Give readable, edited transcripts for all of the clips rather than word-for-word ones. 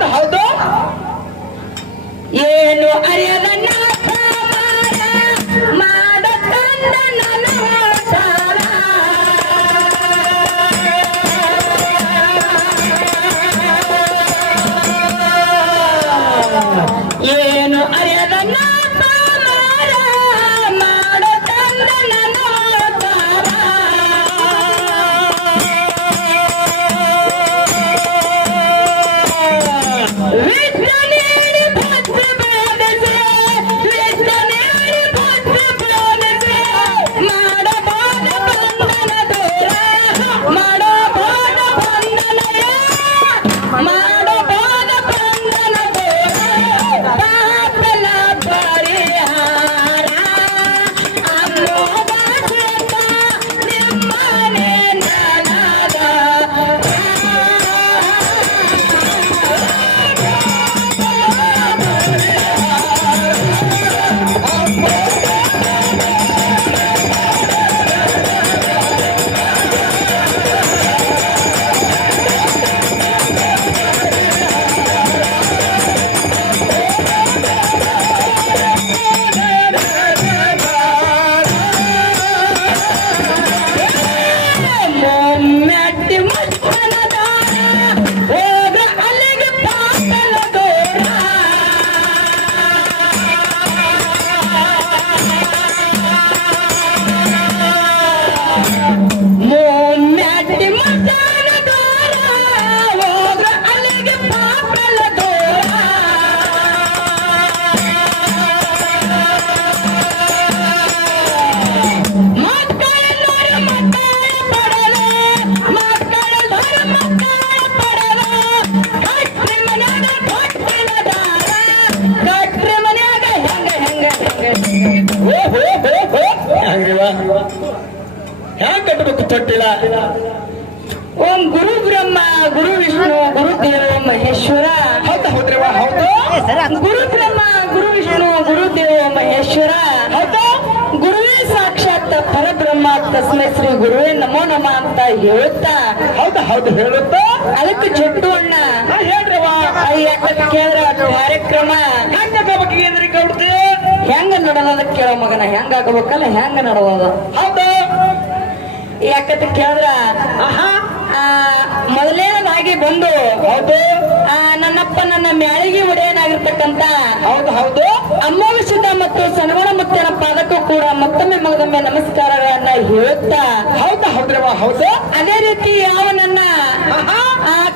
ಹೌದು ಹೌದು ಏನು ಅರಿಯದ ಮಾಡ ತಂದ ನನ್ನ ಸಾಲ ಏನು ಅರಿಯದ ಮಾಡ ತಂದ ನನ್ನ ಹ್ಯಾಂಗ ಕಟ್ಟಬೇಕು ತೊಟ್ಟಿಲ್ಲ ಓಂ ಗುರು ಬ್ರಹ್ಮ ಗುರು ವಿಷ್ಣು ಗುರು ದೇವ ಮಹೇಶ್ವರ ಹೌದಾ ಹೌದ್ರವ ಹೌದು ಗುರು ಬ್ರಹ್ಮ ಗುರು ವಿಷ್ಣು ಗುರು ದೇವ ಮಹೇಶ್ವರ ಹೌದು ಗುರುವೇ ಸಾಕ್ಷಾತ್ ಪರಬ್ರಹ್ಮ ತಸ್ಮೈ ಶ್ರೀ ಗುರುವೇ ನಮೋ ನಮ ಅಂತ ಹೇಳುತ್ತಾ ಹೌದಾ ಹೌದು ಹೇಳುತ್ತಾ ಅದಕ್ಕೆ ಜಟ್ಟು ಅಣ್ಣ ಹೇಳ್ರವ ಕೇಂದ್ರ ಕಾರ್ಯಕ್ರಮ ಹೆಂಗ ಗೌಡ್ತಿ ಹೆಂಗ ನಡೋದ ಕೇಳೋ ಮಗನ ಹೆಂಗ ಆಗಬೇಕಲ್ಲ ಹೆಂಗ ನಡೋದು ಹೌದು ಯಾಕಂತ ಕೇಳಿದ್ರ ಮೊದಲನೇದಾಗಿ ಬಂದು ಹೌದು ನನ್ನಪ್ಪ ನನ್ನ ಮ್ಯಾಳಿಗೆ ಒಡೆಯನಾಗಿರ್ತಕ್ಕಂತ ಹೌದು ಹೌದು ಅಮೋಘ ಮತ್ತು ಸನ್ಗುಣ ಮುತ್ತನ ಪಾದಕ್ಕೂ ಕೂಡ ಮತ್ತೊಮ್ಮೆ ಮಗದೊಮ್ಮೆ ನಮಸ್ಕಾರಗಳನ್ನ ಹೇಳುತ್ತಾ ಹೌದಾ ಹೌದ್ರವ ಹೌದು ಅದೇ ರೀತಿ ಯಾವ ನನ್ನ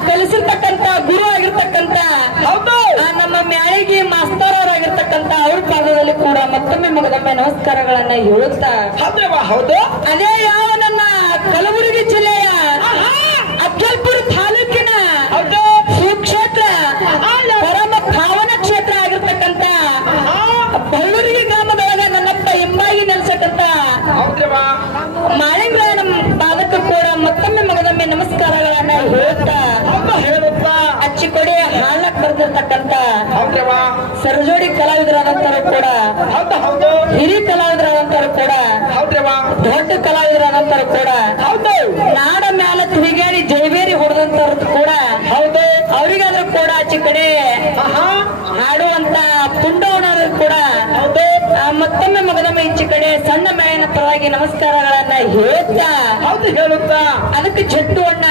ಕಲಿಸಿರ್ತಕ್ಕಂತ ಗುರು ಆಗಿರ್ತಕ್ಕಂತ ಹೌದು ನಮ್ಮ ಮ್ಯಾಳಿಗೆ ಮಾಸ್ತರ್ ಅವರಾಗಿರ್ತಕ್ಕಂತ ಅವ್ರ ಪಾದದಲ್ಲಿ ಕೂಡ ಮತ್ತೊಮ್ಮೆ ಮಗದೊಮ್ಮೆ ನಮಸ್ಕಾರಗಳನ್ನ ಹೇಳುತ್ತಾ ಹೌದ್ರವ ಹೌದು ಅದೇ ಯಾವ ನನ್ನ ಕಲಬುರಗಿ ಜಿಲ್ಲೆಯ ಅಫಜಲ್ಪುರ ತಾಲೂಕಿನ ಸುಕ್ಷೇತ್ರ ಪರಮ ಪಾವನ ಕ್ಷೇತ್ರ ಆಗಿರ್ತಕ್ಕಂತ ಬಳ್ಳೂರಿಗೆ ಗ್ರಾಮದೊಳಗ ನನ್ನಪ್ಪ ಹಿಂಬಾಗಿ ನೆಲೆಸಕ್ಕಂತ ಮಾಳಿಂಗರಾಯನ ಪಾದಕ್ಕೂ ಕೂಡ ಮತ್ತೊಮ್ಮೆ ಮಗದೊಮ್ಮೆ ನಮಸ್ಕಾರಗಳನ್ನ ಹೇಳುತ್ತಾ ಅಚ್ಚಿಕೊಡಿ ಹಾಲಕ್ ಬರ್ದಿರ್ತಕ್ಕಂತ ಸರಜೋಡಿ ಕಲಾವಿದರಾದಂತರು ಕೂಡ ಹಿರಿ ಕಲಾವಿದರಾದಂತರು ಕೂಡ ದೊಡ್ಡ ಕಲಾವಿದರಾದಂತರು ಕೂಡ ನಾಡ ಮ್ಯಾಲ ತಿರುಗೇರಿ ಜೈಬೇರಿ ಹೊಡೆದಂತವ್ರದ್ದು ಕೂಡ ಹೌದು ಅವರಿಗಾದ್ರೂ ಕೂಡ ಆಚೆ ಕಡೆ ಹಾಡುವಂತ ಪುಂಡವನರು ಕೂಡ ಹೌದು ಮತ್ತೊಮ್ಮೆ ಮಗದೊಮ್ಮೆ ಈಚೆ ಕಡೆ ಸಣ್ಣ ಮೇಯನ ಪರವಾಗಿ ನಮಸ್ಕಾರಗಳನ್ನ ಹೇಳುತ್ತಾ ಅದಕ್ಕೆ ಜಟ್ಟು ಅಣ್ಣ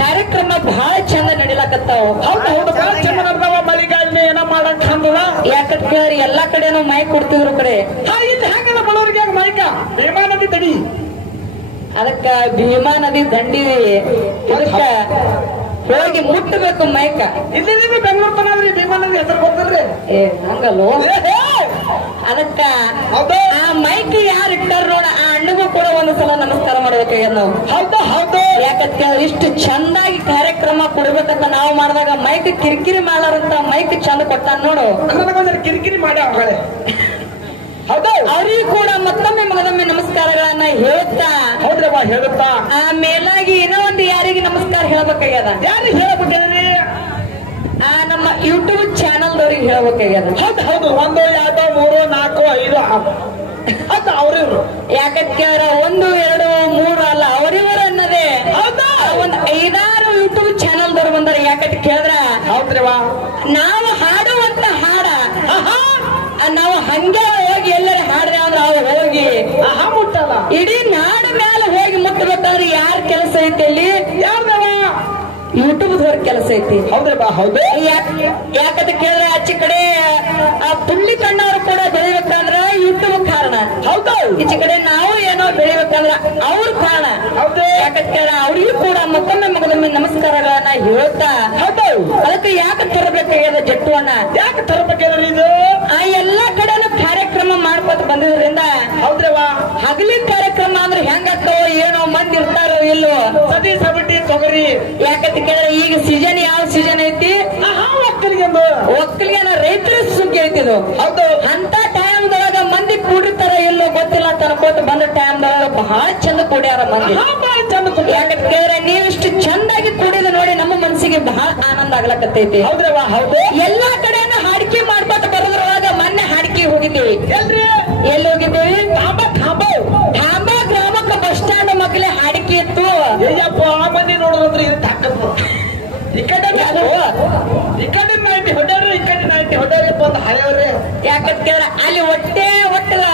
ಕಾರ್ಯಕ್ರಮ ಬಹಳ ಚಂದ ನಡಿಲಾಕತ್ತಾವ ಏನ ಮಾಡಕ್ ಚಂದದ ಯಾಕಂತ ಕೇಳಿ ಎಲ್ಲಾ ಕಡೆನೂ ಮೈಕ್ ಕೊಡ್ತಿದ್ರು ಕಡೆ ಹೆಂಗಲ್ಲ ಬಡವರಿಗೆ ಮೈಕ ಭೀಮಾ ನದಿ ತಡಿ ಅದಕ್ಕ ಭೀಮಾ ನದಿ ದಂಡಿ ಅದಕ್ಕ ಹೋಗಿ ಮುಟ್ಟಬೇಕು ಮೈಕ ಇಲ್ಲಿ ಬೆಂಗಳೂರು ತನದ್ರಿ ಭೀಮಾ ನದಿ ಹೆಸರು ಗೊತ್ತಲ್ರಿ ಹಂಗಲ್ಲೋ ಅದಕ್ಕ ಆ ಮೈಕ್ ಯಾರು ಇಟ್ಟಾರ ನೋಡ ಆ ಅಣ್ಣಗೂ ಕೂಡ ಒಂದ್ಸಲ ನಮಸ್ಕಾರ ಮಾಡ್ಬೇಕಾಗ್ಯದ ನಾವು ಹೌದು ಹೌದು ಯಾಕಂತ ಇಷ್ಟು ಚಂದಾಗಿ ಕಾರ್ಯಕ್ರಮ ಕೊಡ್ಬೇಕಂತ ನಾವು ಮಾಡಿದಾಗ ಮೈಕ್ ಕಿರಿಕಿರಿ ಮಾಡಾರಂತ ಮೈಕ್ ಚಂದ ಕೊಟ್ಟಾನ ನೋಡು ನನಗೊಂದು ಕಿರಿಕಿರಿ ಮಾಡಿ ಅವಗಳೇ ಹೌದು ಅವ್ರಿಗೂ ಕೂಡ ಮತ್ತೊಮ್ಮೆ ಮಗದೊಮ್ಮೆ ನಮಸ್ಕಾರಗಳನ್ನ ಹೇಳುತ್ತಾ ಆ ಮೇಲಾಗಿ ಏನೋ ಒಂದು ಯಾರಿಗೆ ನಮಸ್ಕಾರ ಹೇಳ್ಬೇಕಾಗ್ಯದ ಯಾರಿಗೆ ಹೇಳ್ಬೇಕಾದ್ರಿ ನಮ್ಮ ಯೂಟ್ಯೂಬ್ ಚಾನಲ್ ದವ್ರಿಗೆ ಹೇಳ್ಬೇಕಾಗ್ಯದ ಹೌದು ಹೌದು 1 2 3 4 5 ಅವ್ರಿವ್ರು ಯಾಕಂತ 1 2 3 ಅಲ್ಲ ಅವರಿವರು ಅನ್ನೋದೇ ಒಂದ್ 5-6 ಯೂಟ್ಯೂಬ್ ಚಾನಲ್ ದವ್ರು ಬಂದಾರೆ ಯಾಕಂತ ಕೇಳಿದ್ರ ಹೌದ್ರವಾ ನಾವು ಹಾಡುವಂತ ಹಾಡ ನಾವು ಹಂಗೆ ಹೋಗಿ ಎಲ್ಲರ ಹಾಡ್ರೆ ಅಂದ್ರೆ ಅವ್ರು ಹೋಗಿ ಮುಟ್ಟಲ್ಲ ಇಡೀ ನಾಡ ಮೇಲೆ ಹೋಗಿ ಮುಟ್ಟಬೇಕಾದ್ರೆ ಯಾರ ಕೆಲಸ ಐತಿ ಅಲ್ಲಿ ಯಾರ್ದವ ಯೂಟ್ಯೂಬ್ ದವ್ರ ಕೆಲಸ ಐತಿ ಹೌದ್ರವಾ ಹೌದು ಯಾಕಂತ ಕೇಳಿದ್ರೆ ಆಚೆ ಕಡೆ ಆ ಪುಳ್ಳಿ ಕಣ್ಣವ್ರು ಕೂಡ ಬೆಳಿಬೇಕಂದ್ರ ಯೂಟ್ಯೂಬ್ ಕಾರಣ ಹೌದು ಈಚೆ ಕಡೆ ನಾವು ಏನೋ ಬೆಳಿಬೇಕಂದ್ರ ಅವ್ರ ಕಾರಣ ಹೌದು ಯಾಕಂತ ಕೇಳಿದ್ರೆ ಅವ್ರಿಗೂ ಕೂಡ ಮತ್ತೊಮ್ಮೆ ನಮಸ್ಕಾರಗಳನ್ನ ಹೇಳ್ತಾ ಹೌದು ಅದಕ್ಕೆ ಯಾಕೆ ತರಬೇಕಾಗ್ಯದ ಜಟ್ಟುವನ್ನ ಯಾಕೆ ತರಬೇಕೇನ್ರಿ ಇದು ಆ ಎಲ್ಲಾ ಕಡೆನೂ ಕಾರ್ಯಕ್ರಮ ಮಾಡ್ಕೊತ ಬಂದಿದ್ರಿಂದ ಹೌದ್ರವಾ ಹಗಲಿ ಕಾರ್ಯಕ್ರಮ ಅಂದ್ರೆ ಹೆಂಗಾಗ್ತಾವ ಏನೋ ಮಂದಿ ಇರ್ತಾರೋ ಇಲ್ಲೋ ಸತಿ ಸಬಟಿ ತೊಗರಿ ಯಾಕಂತ ಕೇಳಿದ್ರೆ ಈಗ ಸೀಸನ್ ಯಾವ ಸೀಸನ್ ಐತಿ ಒಕ್ಕಲಿಗೆ ರೈತರ ಸುಗ್ಗಿ ಐತಿದು ಹೌದು ಅಂತ ಟೈಮ್ದೊಳಗ ಮಂದಿ ಕೂಡಿರ್ತಾರ ಇಲ್ಲೋ ಗೊತ್ತಿಲ್ಲ ತನಕೋತ ಬಂದ ಟೈಮ್ದೊಳಗ ಬಹಳ ಚಂದ ಕೂಡ್ಯಾರ ಮಂದಿ ಯಾಕಂತ ಕೇಳಿದ್ರೆ ನೀವಿಷ್ಟು ಚಂದಾಗಿ ಕೂಡಿದ ನೋಡಿ ನಮ್ಮ ಮನಸ್ಸಿಗೆ ಬಹಳ ಆನಂದ ಆಗ್ಲಕತ್ತೈತಿ ಹೌದ್ರವಾ ಹೌದು ಎಲ್ಲಾ ಕಡೆನ ಹಾಡಿಕೆ ಮಾಡ್ಕೊತ ಬರೋದ್ರೊಳಗ ಮೊನ್ನೆ ಹಾಡಿಕೆ ಹೋಗಿದ್ದೀವಿ ಎಲ್ರಿ ಎಲ್ಲಿ ಹೋಗಿದ್ದೀವಿ ಥಾಂಬ ಗ್ರಾಮಕ್ಕೆ ಬಸ್ ಸ್ಟ್ಯಾಂಡ್ ಮಕ್ಕಳೇ ಹಾಡಿಕೆ ಇತ್ತು ಅಯ್ಯಪ್ಪ ಆ ಮಂದಿ ನೋಡೋದಂದ್ರೆ ಇದು ತಾಕತ್ತು ಈ ಕಡೆ ಈ ಕಡೆ 90 ಹೊಡ್ಯಾರು ಈ ಕಡೆ 90 ಹೊಡ್ಯಾರು ಬಂದು ಹಳೆಯವ್ರೆ ಯಾಕಂತ ಕೇಳಿದ್ರೆ ಅಲ್ಲಿ ಒಟ್ಟದ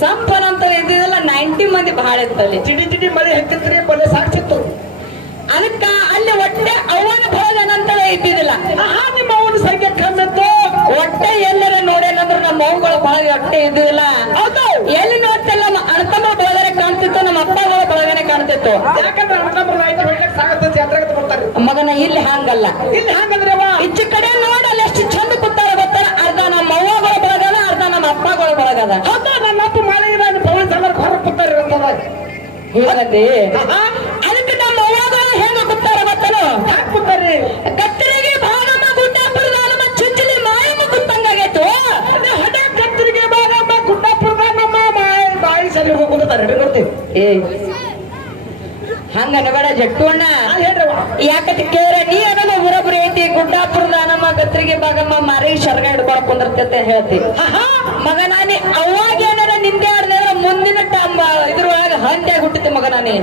ಸಂಪನ್ ಅಂತ ಇದ್ದಿದ್ದಲ್ಲ 90 ಮಂದಿ ಬಹಳ ಇತ್ತಲ್ಲಿ ಚಿಡಿ ಮಳೆ ಹತ್ತಿತ್ರಿ ಬಲೆ ಸಾಕ್ಸಿತ್ತು ಅದಕ್ಕ ಅಲ್ಲಿ ಒಟ್ಟೆ ಅವನ ಭೋಜನ ಅಂತ ಇದ್ದಿದ್ದಿಲ್ಲ ನಿಮ್ಮ ಅವನ ಸಂಖ್ಯೆ ಕಮ್ಮಿ ಇತ್ತು ಒಟ್ಟೆ ಎಲ್ಲರ ನೋಡೇನಂದ್ರೆ ನಮ್ಮ ಮೌಗಳು ಬಹಳ ಒಟ್ಟೆ ಇದ್ದಿಲ್ಲ ಹೌದು ಎಲ್ಲಿ ನೋಡ್ತಿಲ್ಲ ನಮ್ಮ ಅಣ್ಣತಮ್ಮ ಬಳಗನೆ ಕಾಣ್ತಿತ್ತು ನಮ್ಮ ಅಪ್ಪಗಳ ಬಳಗನೆ ಕಾಣ್ತಿತ್ತು ಯಾಕಂದ್ರೆ ಅಣ್ಣತಮ್ಮರು ಆಯ್ತು ಹೊಯ್ಲಕ್ ಸಾಗತ್ತೆ ಜಾತ್ರೆಗೆ ಬರ್ತಾರೆ ಮಗನ ಇಲ್ಲಿ ಹಂಗಲ್ಲ ಇಲ್ಲಿ ಹಂಗಂದ್ರವ ಈಚೆ ಕಡೆ ನೋಡಲ್ಲ ಎಷ್ಟು ಚಂದ ಕೂತಾರ ಗೊತ್ತಾರ ಅರ್ಧ ನಮ್ಮ ಅವ್ವಗಳ ಬಳಗದ ಅರ್ಧ ನಮ್ಮ ಅಪ್ಪಗಳ ಬಳಗದ ಹೌದು ನನ್ನ ಅಪ್ಪ ಮಾಲಿಗೆ ನಾನು ಪವನ್ ಸಾಗರ್ ಹೊರಗೆ ಕೂತಾರೆ ಹೇಳಂದಿ ಅದಕ್ಕೆ ನಮ್ಮ ಅವ್ವಗಳು ಹೆಂಗ ಕೂತಾರ ಗೊತ್ತನು ಹಾಕ್ಬಿಡ್ತಾರೆ ಕತ್ತರಿಗೆ ಭಾಗಮ್ಮ ಗುಡ್ಡಾಪುರದ ನಮ್ಮ ಚುಚ್ಚಲಿ ಮಾಯಮ್ಮ ಕೂತಂಗಾಗೈತು ಹಠ ಕತ್ತರಿಗೆ ಬಾರಮ್ಮ ಗುಡ್ಡಾಪುರದ ನಮ್ಮ ಬಾಯಿ ಸರಿ ಹೋಗ್ತಾರೆ ನೋಡ್ತೀವಿ ಏ ಹಂಗ ನಗಡ ಜಟ್ಟುವಣ್ಣ ಹೇಳ್ರವ ಯಾಕಂತ ಕೇಳ್ರೆ ನೀ ಅನ್ನೋ ಊರೊಬ್ರು ಐತಿ ಗುಡ್ಡಾಪುರದ ನಮ್ಮ ಕತ್ತರಿಗೆ ಭಾಗಮ್ಮ ಮಾರಿ ಶರ್ಗ ಹಿಡ್ಕೊಳಕ್ ಕುಂದಿರ್ತೈತೆ ಹೇಳ್ತಿ ಮಗ ನಾನಿ ಅವಾಗ ಏನಾರ ನಿಂದೆ ಆಡ್ದ್ರೆ ಮುಂದಿನ ಇದ್ರೊಳಗ ಹಂಡೆ ಹುಟ್ಟಿತಿ ಮಗ ನಾನಿ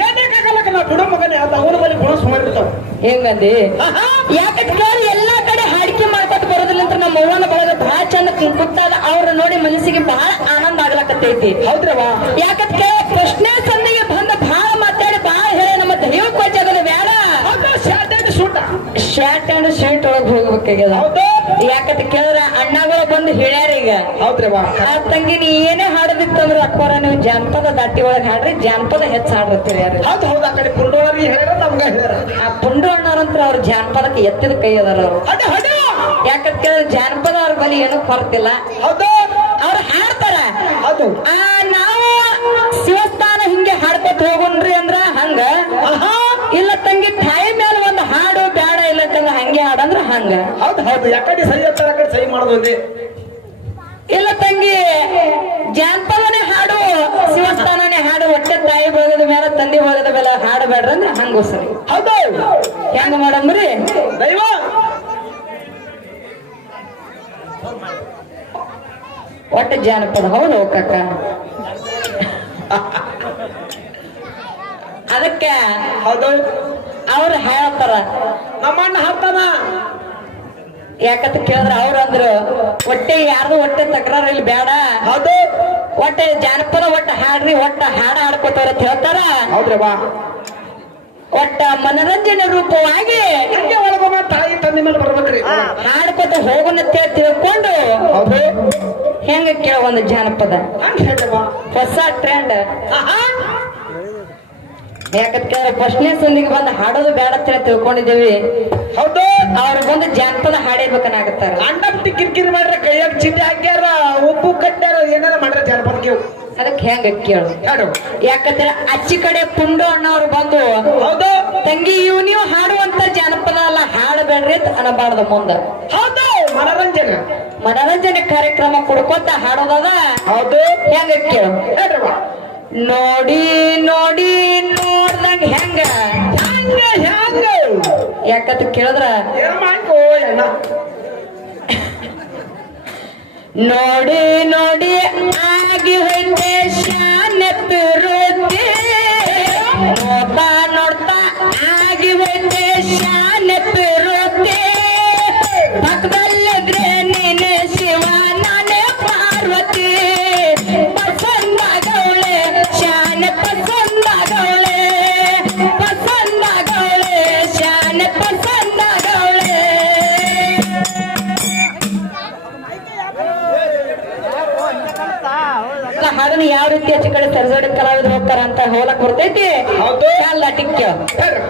ಏನಕ್ಕಾಗಲ್ಲಕ ನಾ ಬಿಡೋ ಮಗನೇ ಅದು ಅವನ ಬಳಿ ಗುಣ ಸುಮಾರಿರ್ತಾವ ಹೆಂಗಂದಿ ಯಾಕಂತ ಕೇಳಿ ಎಲ್ಲಾ ಕಡೆ ಹಾಡಿಕೆ ಮಾಡ್ಕೊತ ಬರೋದಿಲ್ಲ ಅಂತ ನಮ್ಮ ಅವ್ವನ ಬಳಗ ಬಹಳ ಚಂದ ಕೂತಾದ ಅವ್ರ ನೋಡಿ ಮನಸ್ಸಿಗೆ ಬಹಳ ಆನಂದ ಆಗ್ಲಕತ್ತೈತಿ ಹೌದ್ರವಾ ಯಾಕಂತ ಕೇಳಿ ಪ್ರಶ್ನೆ ಸಂದಿಗೆ ಬಂದ ಬಹಳ ಮಾತಾಡಿ ಬಹಳ ಹೇಳಿ ನಮ್ಮ ದೈವಕ್ಕೆ ವಜ್ಜಾಗದ ಬೇಡ ಶಾರ್ಟ್ ಅಂಡ್ ಶರ್ಟ್ ಒಳಗ್ ಹೋಗ್ಬೇಕಾಗ್ಯದ ಯಾಕಂತ ಕೇಳಿದ್ರ ಅಣ್ಣಗಳು ಬಂದು ಹೇಳ್ಯಾರ ಈಗ ಹೌದ್ರವಾ ಆ ತಂಗಿ ನೀ ಏನೇ ಹಾಡದಿತ್ತಂದ್ರ ಅಕ್ಕೋರ ನೀವು ಜಾನಪದ ದಾಟಿ ಒಳಗ್ ಹಾಡ್ರಿ ಜಾನಪದ ಹೆಚ್ಚ ಹಾಡ್ರತ್ತೀರಿ ಯಾರು ಹೌದು ಹೌದು ಆ ಕಡೆ ಕುರುಡೋರಿಗೆ ಹೇಳ್ಯಾರ ನಮ್ಗ ಹೇಳ್ಯಾರ ಆ ಪುಂಡು ಅಣ್ಣಾರಂತ್ರ ಅವ್ರ ಜಾನಪದಕ್ಕೆ ಎತ್ತಿದ ಕೈ ಅದಾರ ಅವ್ರು ಯಾಕಂತ ಕೇಳಿದ್ರೆ ಜಾನಪದ ಅವ್ರ ಬಲಿ ಏನೂ ಕೊರತಿಲ್ಲ ಹೌದು ಅವ್ರು ಹಾಡ್ತಾರ ಹೌದು ನಾವು ಶಿವಸ್ಥಾನ ಹಿಂಗೆ ಹಾಡ್ಕೊತ ಹೋಗುಣ್ರಿ ಅಂದ್ರ ಹಂಗ ಇಲ್ಲ ತಂಗಿ ತಾಯಿ ಮೇಲೆ ಒಂದು ಹಾಡು ಬ್ಯಾಡ ಇಲ್ಲ ತಂಗ ಹಂಗೆ ಹಾಡಂದ್ರ ಹಂಗ ಹೌದು ಹೌದು ಯಾಕಡೆ ಸಹಿ ಹತ್ತಾರ ಆ ಕಡೆ ಸಹಿ ಮಾಡೋದು ಇಲ್ಲ ತಂಗಿ ಜಾನಪದನೇ ಹಾಡು ಶಿವಸ್ಥಾನನೇ ಹಾಡು ಹೊಟ್ಟೆ ತಾಯಿ ಬಳಗದ ಮೇಲೆ ತಂದೆ ಬಳಗದ ಮೇಲೆ ಹಾಡು ಬೇಡ್ರ ಅಂದ್ರೆ ಹಂಗ ಸರಿ ಹೌದು ಹೆಂಗ ಮಾಡಮ್ರಿ ದೈವ ಒಟ್ಟು ಜಾನಪದ ಹೌದು ಕಕ್ಕ ಅದಕ್ಕೆ ಹೌದು ಅವ್ರು ಹೇಳ್ತಾರ ನಮ್ಮಣ್ಣ ಹಾಡ್ತಾನ ಯಾಕಂತ ಕೇಳಿದ್ರ ಅವ್ರ ಅಂದ್ರು ಹೊಟ್ಟೆ ಯಾರ್ದು ಹೊಟ್ಟೆ ತಕರಾರು ಇಲ್ಲಿ ಬೇಡ ಹೌದು ಒಟ್ಟೆ ಜಾನಪದ ಒಟ್ಟ ಹಾಡ್ರಿ ಒಟ್ಟ ಹಾಡ ಹಾಡ್ಕೋತಾರ ಅಂತ ಹೇಳ್ತಾರ ಹೌದ್ರವಾ ಒಟ್ಟ ಮನರಂಜನೆ ರೂಪವಾಗಿ ಹಂಗೆ ಒಳಗೊಮ್ಮ ತಾಯಿ ತಂದೆ ಮೇಲೆ ಬರ್ಬೇಕ್ರಿ ಹಾಡ್ಕೋತ ಹೋಗೋಣತ್ತೆ ತಿಳ್ಕೊಂಡು ಹೌದು ಹೆಂಗ ಕೇಳ ಒಂದು ಜಾನಪದ ಹಂಗೆ ಹೇಳ್ರವಾ ಹೊಸ ಟ್ರೆಂಡ್ ಯಾಕಂತ ಕೇಳಿದ್ರೆ ಫಸ್ಟ್ನೇ ಸಂದಿಗೆ ಬಂದು ಹಾಡೋದು ಬೇಡ ಅಂತ ಹೇಳಿ ತಿಳ್ಕೊಂಡಿದ್ದೀವಿ ಹೌದು ಅವ್ರು ಬಂದು ಜಾನಪದ ಹಾಡೇಬೇಕನ್ನಾಗತ್ತಾರ ಅಣ್ಣಪ್ತಿ ಕಿರಿಕಿರಿ ಮಾಡ್ರ ಕೈಯಾಗ ಚೀಟಿ ಹಾಕ್ಯಾರ ಉಪ್ಪು ಕಟ್ಟ್ಯಾರ ಏನಾರ ಮಾಡ್ರ ಜನಪದಕ್ಕೆ ಅದಕ್ಕೆ ಹೆಂಗ ಕೇಳು ಹಾಡು ಯಾಕಂದ್ರೆ ಅಚ್ಚಿ ಕಡೆ ಪುಂಡು ಅಣ್ಣವ್ರು ಬಂದು ಹೌದು ತಂಗಿ ನೀವು ಹಾಡುವಂತ ಜಾನಪದ ಅಲ್ಲ ಹಾಡಬೇಡ್ರಿ ಅಂತ ಅನ್ನಬಾರ್ದು ಮುಂದ ಹೌದು ಮನರಂಜನೆ ಮನರಂಜನೆ ಕಾರ್ಯಕ್ರಮ ಕೊಡ್ಕೊಂತ ಹಾಡೋದದ ಹೌದು ಹೆಂಗ ಕೇಳು ಹೇಳ್ರವ ನೋಡಿ ನೋಡಿ ನೋಡ್ದಂಗ ಹೆಂಗ ಹಂಗ ಹ್ಯಾಂಗ ಯಾಕಂತ ಕೇಳಿದ್ರ ಏನ್ ಮಾಡ್ಕೋ ಅಣ್ಣ ನೋಡಿ ನೋಡಿ ಆಗಿ ಹೊಂದೆ ಶಾನೆತ್ತಿರುತ್ತಿ ನೋಡ್ತಾ ನೋಡ್ತಾ ಆಗಿ ಹೊಂದೆ ಶಾನೆತ್ತಿರು ಕಲಾವಿದ್ರು ಹೋಗ್ತಾರ ಅಂತ ಹೋಲಕ್ ಬರ್ತೈತಿ ಹೌದು. ಕಾಲ್ ಟಿಕ್ಕ ಬರ್ರಿ.